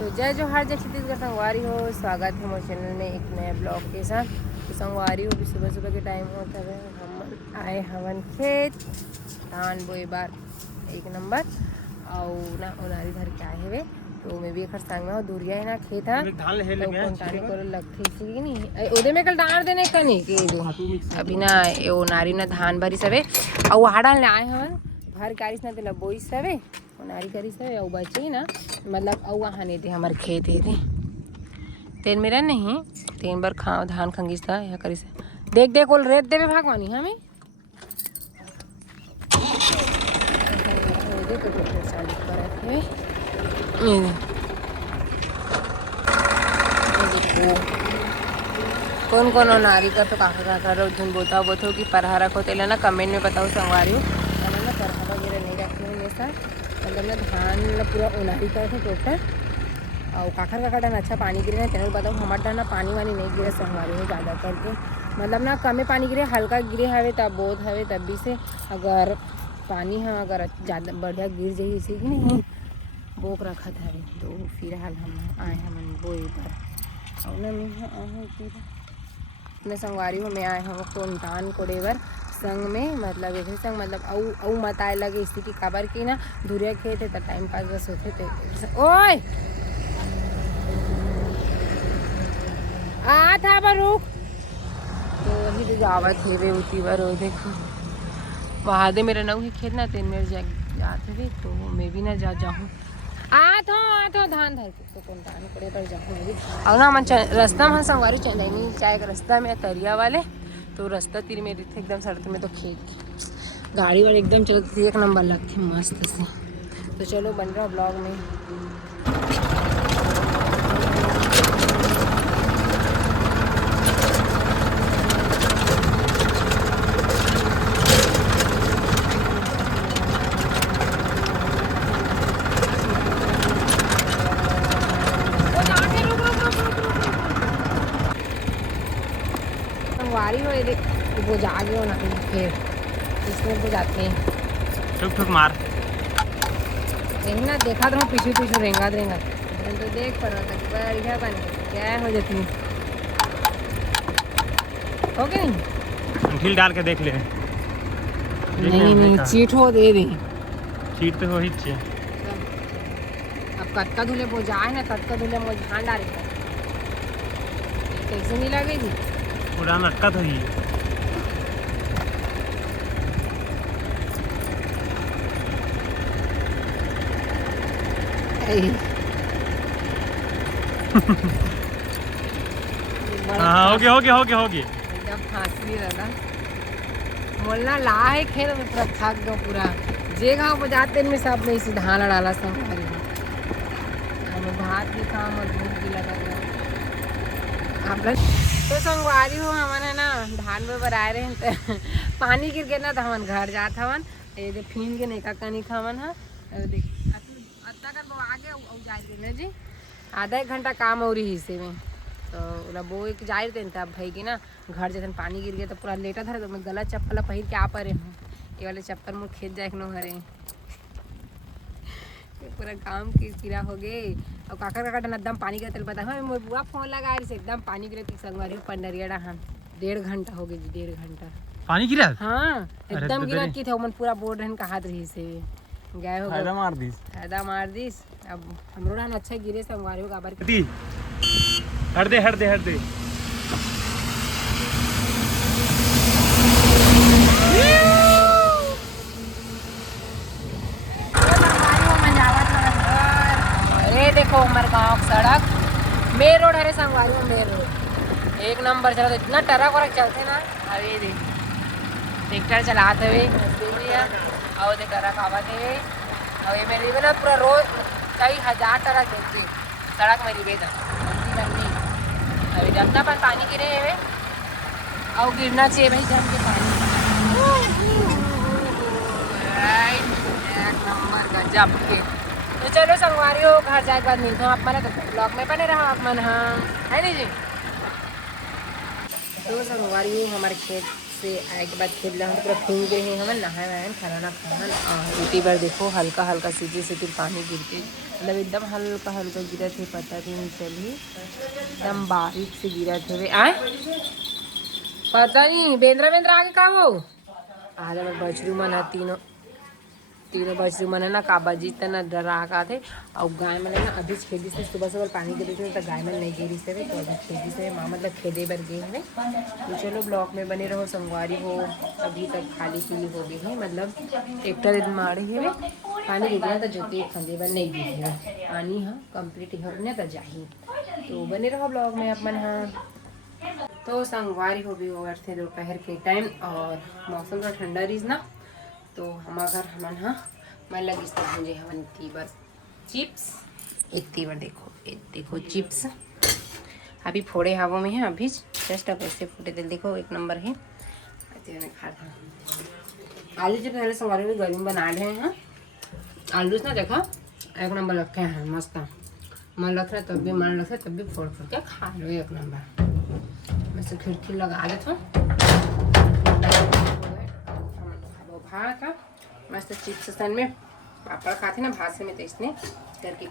तो जय जोहार, जय छत्तीसगढ़। संगवारी हो, स्वागत है हमारे चैनल में एक नए ब्लॉग के साथ। तो संगवारी हो भी सुबह सुबह के टाइम होता है, हम आए हवन खेत धान बोए बार एक नंबर और ना उनारी धर के आए हुए। तो मैं भी एक संग में दूरिया है ना खेत है तो कंटाने को लगती थी नहीं ओदे में कल डाल देने का नहीं कि अभी ना वो नारी ना धान भरी सवे और हाड़ा ले आए हवन भर कारिस ना तेला बोई सवे नारी करी सवे और बचे ना मतलब और वहाँ नहीं थे हमारे खेत है थे तेन मेरा नहीं तेन बार खा धान खंगिस था यहाँ करी से देख देख बोल रेत देवे भागवानी हमें चालू कर कौन कौन नारी का तो काका काका रोजन बोता बोतो कि परहा रखो तेला ना कमेंट में बताओ संगवारी हो ना परहा वगैरह नहीं रखी हूँ हमेशा मतलब ना धान पूरा उनारी का है टोटल और काखर काका डान अच्छा पानी गिरे ना चैनल बताओ हमारे डान ना पानी वानी नहीं गिरे संगवारी हो ज़्यादा करके मतलब ना कमे पानी गिरे हल्का गिरे हवे तब बहुत हवे तब भी से अगर पानी है अगर ज़्यादा बढ़िया गिर जाइए इसी की नहीं बोक रखा था तो फिलहाल हम आए हम बोए पर और ना मैं संगवारी हूँ मैं आए हूँ तो धान कोड़ेवर संग में मतलब एक संग मतलब औ मत आए लगे इसी की काबर की ना दूरिया खेत है तो टाइम पास बस होते थे ओए आ था पर रुक तो वही तो जावत हेवे उती बार हो देखो वहाँ दे मेरा नऊ ही खेत ना तेन मेरे जाते थे तो मैं भी ना जाऊँ आ तो धान धर तो कौन धान पड़े पर जाऊँ और ना मन रास्ता में संगवारी चलेंगे चाहे रास्ता में तरिया वाले तो रास्ता तीर मेरी थे एकदम सड़क में तो खेत गाड़ी वाली एकदम चलती थी एक नंबर लगती मस्त से। तो चलो बन रहा ब्लॉग में संगवारी हो वो जा गए ना फिर इसमें वो जाते हैं ठुक ठुक मार ना देखा तो पीछे पीछे रेंगा तो देख पर बढ़िया बन क्या हो जाती हो गए नहीं ढील डाल के देख ले नहीं चीट हो दे दे चीट तो हो ही चाहिए अब कटका धुले वो जाए ना कटका धुले वो धान डालेगा कैसे नहीं लगेगी पूरा लटका तो ही हाँ हो गया जब फांसी रहता बोलना ला है खेल में पूरा थक दो पूरा जे गाँव बजाते में सब में इसे धान डाला संगवारी हमें भात भी काम और भूख भी लगा आप तो संगवारी हो हमारे ना धान में बराए रहे तो पानी गिर के ना तो हमारे घर जात हवन ये फीन के नहीं का नहीं खावन है देख अत्ता कर वो आगे जाए ना जी आधा एक घंटा काम हो रही हिस्से में तो बोला वो एक जाए थे तब भाई की ना घर जैसे पानी गिर गया तो पूरा लेटा था तो मैं गलत चप्पल पहिर के आ पा हूँ ये वाले चप्पल मुझे खेत जाए न हरे पूरा काम की कीड़ा हो गए और काकर काका डन एकदम पानी गिरे बता हाँ मोर बुआ फोन लगा रही से एकदम पानी गिरे संगवारी पंडरिया हम 1.5 घंटा हो गए जी 1.5 घंटा पानी गिरा हाँ एकदम गिरा की थे मन पूरा बोर्ड रहन कहा रही से गए हो फायदा मार दिस अब हमरो डान अच्छा गिरे संगवारी हो काबर हट दे देखो हमारे गाँव सड़क मेन रोड है संगवारी में मेन रोड एक नंबर चला तो इतना टरक वरक चलते ना अरे देख ट्रैक्टर चलाते हुए और देख टरक आवाते हुए और ये मेरी ना पूरा रोज कई हजार टरक देखते सड़क में रिबे अभी जमता पर पानी गिरे हुए और गिरना चाहिए भाई जम के पानी एक नंबर गजब के। तो चलो संगवारी हो घर जाए के बाद मिलते हो आप मन तो ब्लॉग में बने रहो आप मन हाँ है नहीं जी। तो संगवारी हो हमारे खेत से आए के बाद खेत हम पूरा फूल गए हैं हम नहाए खाना ना खाना रोटी बार देखो हल्का हल्का सीधे सीधे पानी गिर के मतलब एकदम हल्का हल्का गिरा थे, पता भी नहीं चली, एकदम बारीक से गिरा थे। आए पता नहीं बेंद्रा बेंद्रा आगे का हो आज हमारे बछरू मन है, तीनों बछरू मन है ना का बजी तना डरा का थे। और गाय मन है ना अभी खेदी से सुबह सुबह पानी दे देते तो गाय मन नहीं गिरी से तो अभी खेदी से माँ मतलब खेदे बर गए हैं। तो चलो ब्लॉक में बने रहो, संगवारी हो अभी तक खाली पीली हो गई है, मतलब ट्रैक्टर मारे है पानी दे दिया तो जोते खंदे बर नहीं गिरी है पानी, हाँ कंप्लीट होने तो जाही। तो बने रहो ब्लॉग में अपन। हाँ तो संगवारी हो भी ओवर थे दोपहर के टाइम और मौसम तो ठंडा रही ना, तो हमारे घर हमन हाँ मैं लगी सब मुझे हवन तीबर चिप्स, एक तीबर देखो चिप्स अभी फोड़े हवा में है, अभी जस्ट अब ऐसे फूटे दिल देखो एक नंबर है। खा आलू चिप्स पहले संगवारी में गर्मी बना रहे हैं, आलू ना देखा एक नंबर रखे हैं, मस्त मन लग रहा है तब भी मन लग रहा है तब भी फोड़ फोड़ के खा लो एक नंबर। मैं से खिड़की लगा देता हूँ भात मस्त चिप्स सन में पापड़ खाते ना भात से में तो इसने करके